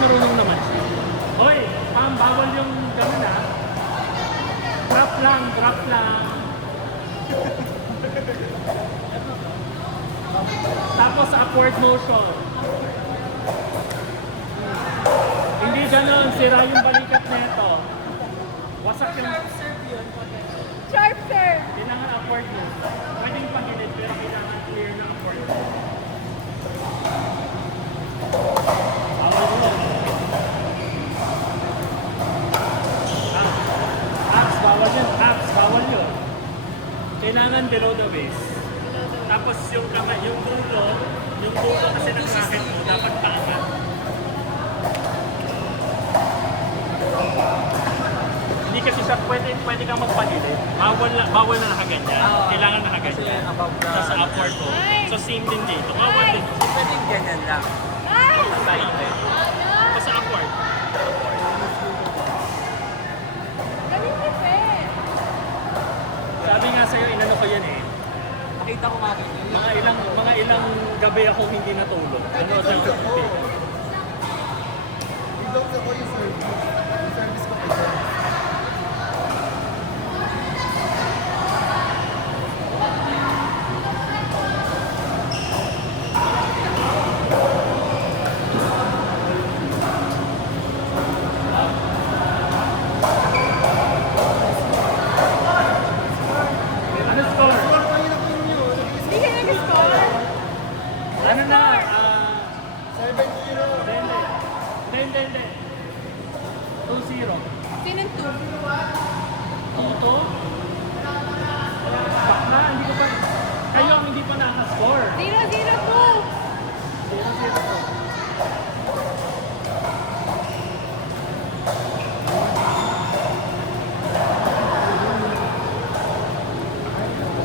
Marunong naman siya. Hoy, bawal yung gano'n ah. Drop lang, drop lang. Tapos upward motion. Hindi gano'n, sira yung balikat nito. Wasak yung... Sharp serve! Kailangan upward mo. Pwedeng pagilid pero kailangan clear na upward mo. Bawal mo. Abs, bawal yun. Abs, bawal yun. Kailangan below the waist. Tapos yung kamay, yung dulo kasi ng racket mo, dapat paangat. Hindi kasi siya pwede kang magpagilid. Bawal na nakaganyan. Kailangan nakaganyan. Sa upward mo. So same din dito. Bawal din. Pwedeng ganyan lang. Sa itin. Basta upward. Galing ni Pe! Sabi nga sa'yo, inano ko yan eh. Nakita ko nga ganyan. Mga ilang gabi ako hindi natulog. Ano sa gabi? Ikaw sa ko yung service. Yung service ko kayo. Ano score? Hindi ka nag-score? Ano na? 7-0. Hindi. 2-0. Sinong 2? Toto? Bakla, hindi ko pa... Kayo ang hindi pa nakascore. 0-0-2! 0-0.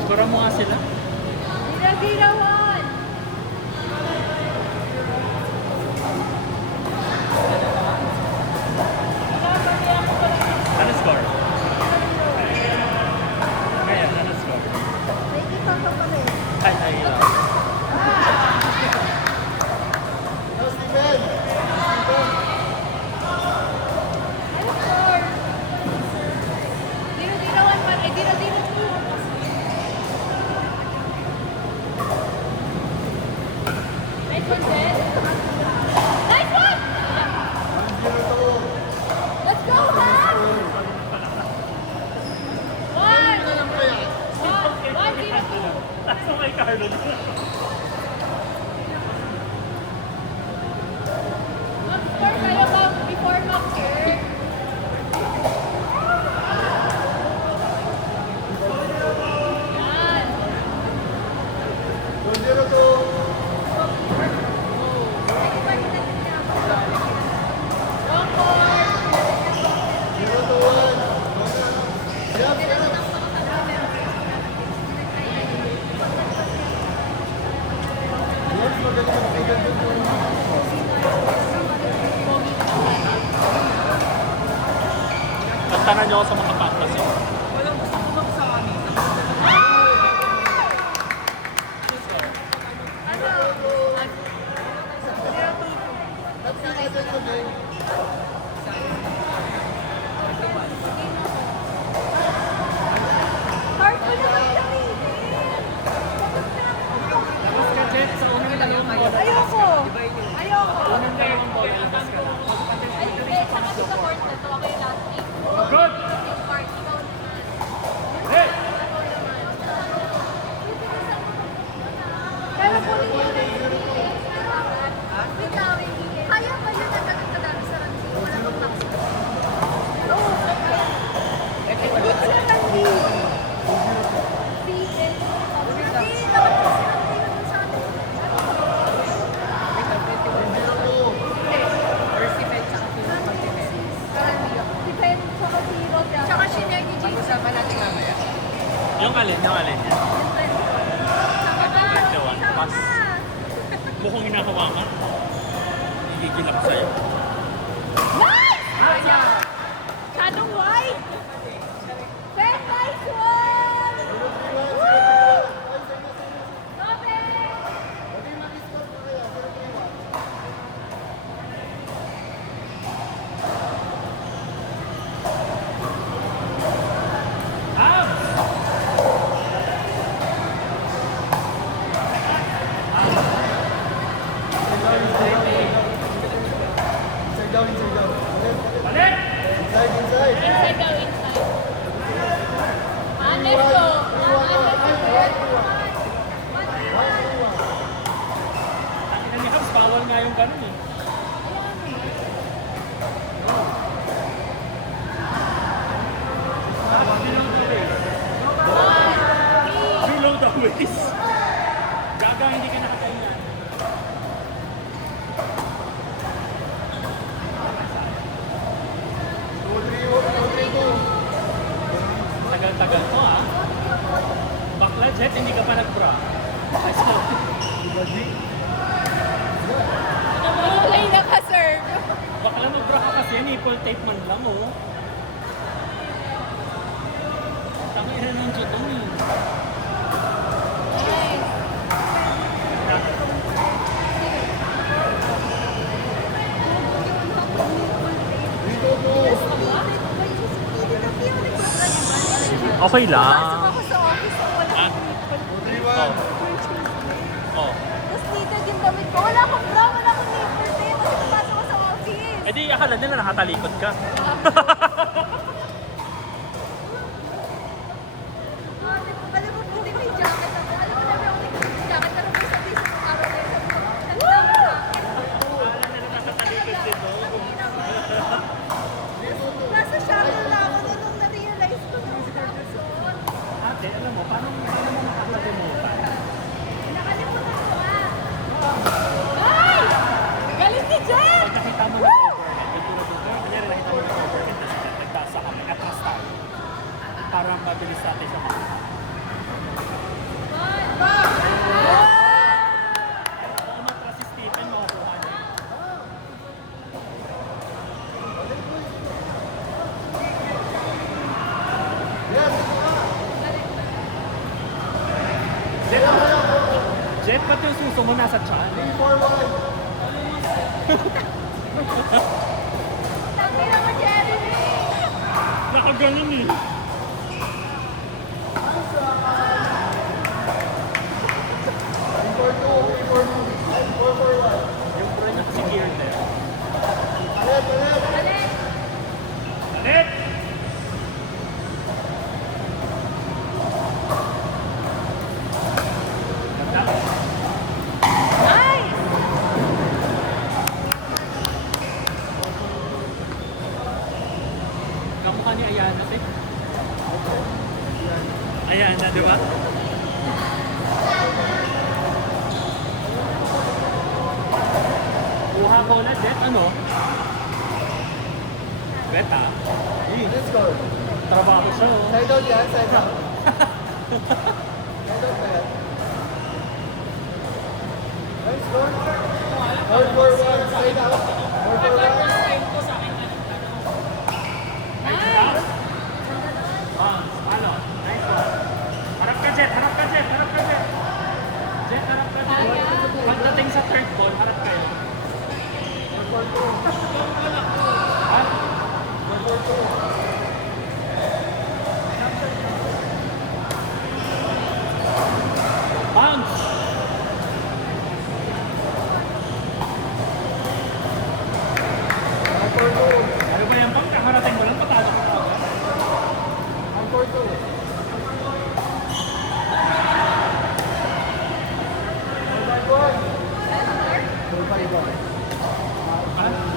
Scorean mo nga sila. 0-0-1! Ano score? Ngayon, ano score? May kita pa pala eh. Ay, lang. Now, Steven. Ano score? 0-0-1 man. 0-0-2! Nice one, Ben. Nice one! 1-0-2. Let's go, Ham! 1! Ano lang kaya? 1-0-2! Nasa may Carlo na. Mag-score kayo ba before mag-serve? Yan. 1-0-2. Wrong court. 0-1. Yup, yup. Yes, maganda. Tantanan niyo ako sa mga fantasy. Walang gusto ko sa amin. That's the other today. Heart ko naman gamitin. Tapos ka, Jet, sa unang dalawang bola. Ayoko. Ayoko. Unang dalawang bola, labas ka na. Ay, hindi. Saka sa court na to. Ako yung last game. Good! Yung part, ikaw naman. Hey! Pero kung hindi yun ay ikaw, hindi. Kaya pa yun ang nagkakadami sa ranking. Wala kang taksi. Oo, kaya. Good sa ranking. Season. Hindi, dapat kasi ranking naman sa atin. First event sa defense. Defense, saka zero. Saka Shinegi G. Pag-usapan natin mamaya. Yung alin yan. Pass. Mukhang hinahawakan. Gigigil ako sa'yo. Nice! Shadow White! Very nice one! Robin! ganun eh. Below the waist. Below the waist. Gaga, hindi ka nakakaingan. Tagal-tagal mo ah. Bakla, Jet, hindi ka pa nag-bra. Ayos mo. Kulay na ka, sir. Bakla mag-bra ka kasi, nipple tape man lang oh. Tangin na ng Jet eh. Okay lang. Pasok ako sa office na wala Ah. akong nipple. Oh. Oh. Tapos dito yung damit ko. Wala akong bra, wala akong nipple tape. Kasi papasok ako sa office. Eh di akala nila nakatalikod ka. Alam mo, buti may jacket ako. Alam mo, nabi ako may jacket. Pero may sabi sa mga araw na yun. Nagdang sa akin. Akala nila nakatalikod din no? Nasa shuttle na ako nung na-realize ko na Jackson. Ate, alam mo, paano mo makakalimutan? Nakalimutan ko ah. Ay! Galing ni Jen! Pag nakita mo ng overhead, yung tulad ng kanyari nakita mo ng overhead na siya, nagtasa kami, atras tayo. Para mabilis natin siya makita. Kung matras si Stephen, makukuha niya. Jet, Jet, ba't yung suso mo nasa tiyan? Tangina mo, Jeremy! Nakaganon eh. Yung bro niya si Kirten. Balik! Ganda. Nice! Kamukha ni Ayana kasi. Ayana, di ba? Kuha ko na, Jet, ano? Beta. Let's go. Trabaho siya, oh. Side out yan, side out. Side out ba yan? Nice go. Hard for one, side out. Hard for one. Ano? Nice one. Harap ka, Jet. Harap ka, Jet. Harap ka, Jet. Jet, harap ka, Jet. Pagdating sa third ball, harap kayo. Ha? Bounce! Hard for two. Ano ba yan? Pag kakarating mo lang, patalo ko pa. Hard for two. Hard for one. Hard for one. Ha?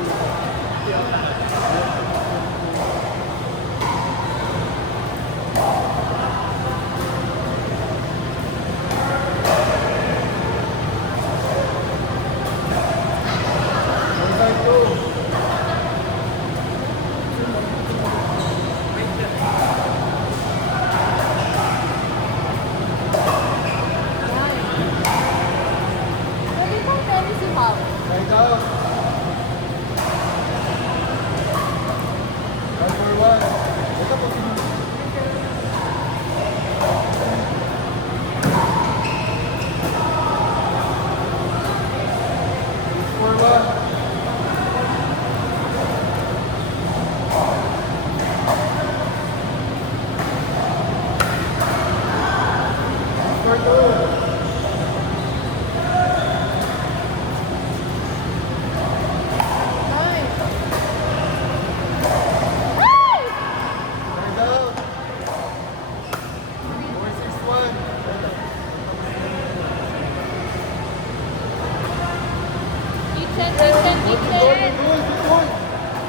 Kitchen, kitchen, kitchen. Good, good, good.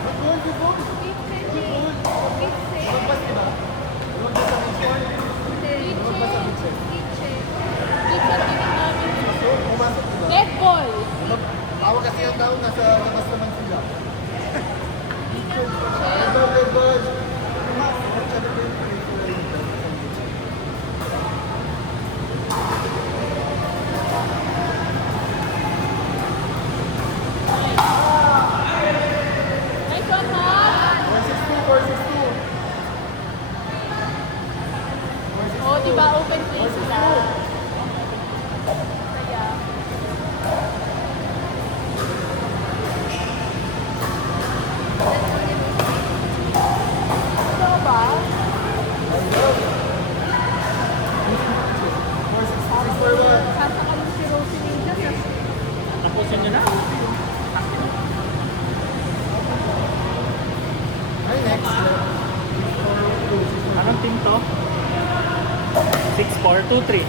Good, good, good, good. Kitchen, kitchen. Lumabas, di ba? Lumabas sa kitchen. Lumabas sa kitchen. Kitchen. Kitchen, kitchen. So, pumasok, di ba? Netball. Tawag kasi yung tao, nasa labas naman sila. Good ball. Nice one, ha? 462. Oh, di ba open field sila? Kaya. Ito ba? 466 Sasakal mo si Rosie Ninja sa Tapusin nyo na. Ay, next. Anong team to? 6-4, 2-3.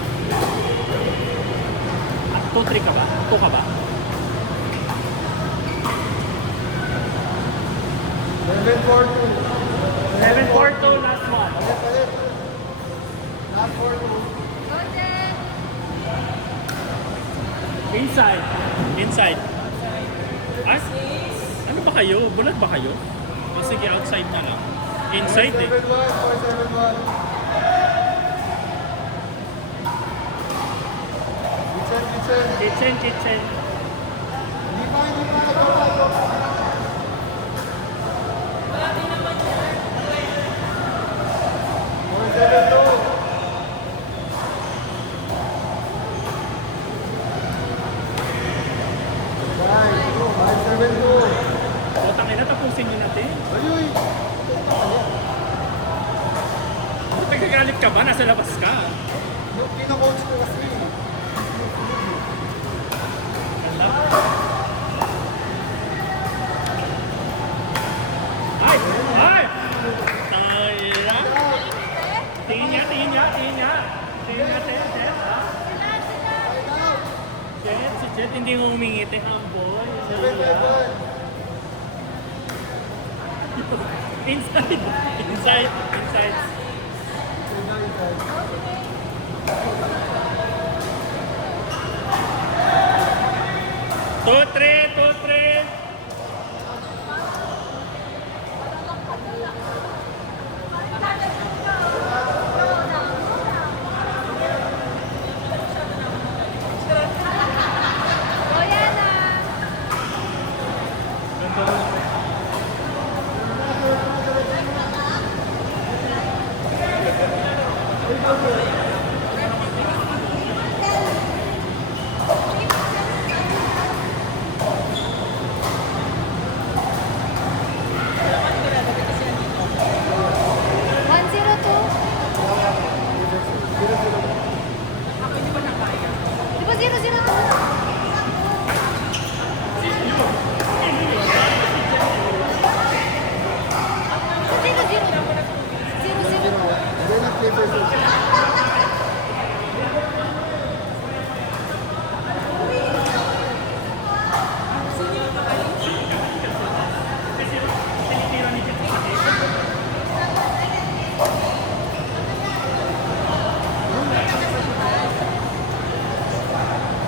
2-3 ka ba? 2 ka ba? 742. 7-4-2, last one. Palit. Last 42. Golden. Inside. Inside. As? Ano ba kayo? Bulag ba kayo? O sige, outside na lang. Inside eh. 471. Kitchen. Kitchen, kitchen. Hindi pa. Go. 472. Right. 572. Botang ina, tapusin nyo natin. Ayuy. Ba't nagagalit ka ba? Nasa labas ka. Yung kino-coach ko kasi. Ay! Ay! Ay! Tingin niya. Tingin niya, Ted. Ha? Ted, si Ted hindi mo umingiti. Humble. 771. Inside. Two, three.